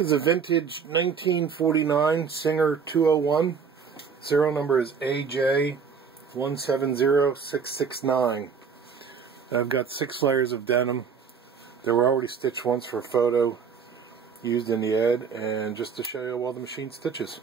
This is a vintage 1949 Singer 201. Serial number is AJ170669. I've got 6 layers of denim. They were already stitched once for a photo used in the ad, and just to show you how well the machine stitches.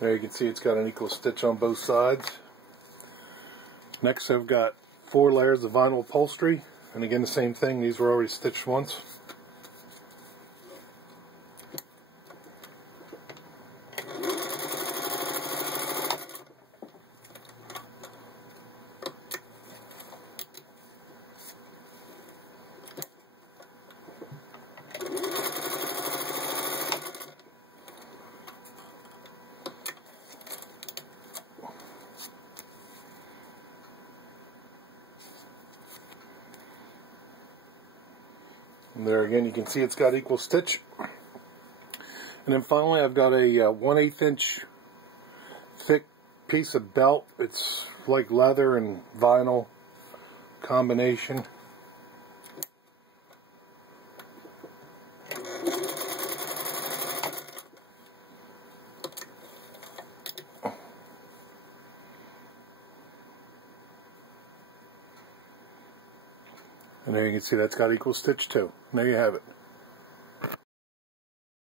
There you can see it's got an equal stitch on both sides. Next I've got 4 layers of vinyl upholstery, and again the same thing, these were already stitched once. And there again you can see it's got equal stitch. And then finally I've got a 1/8 inch thick piece of belt. It's like leather and vinyl combination. And there you can see that's got equal stitch too. There you have it.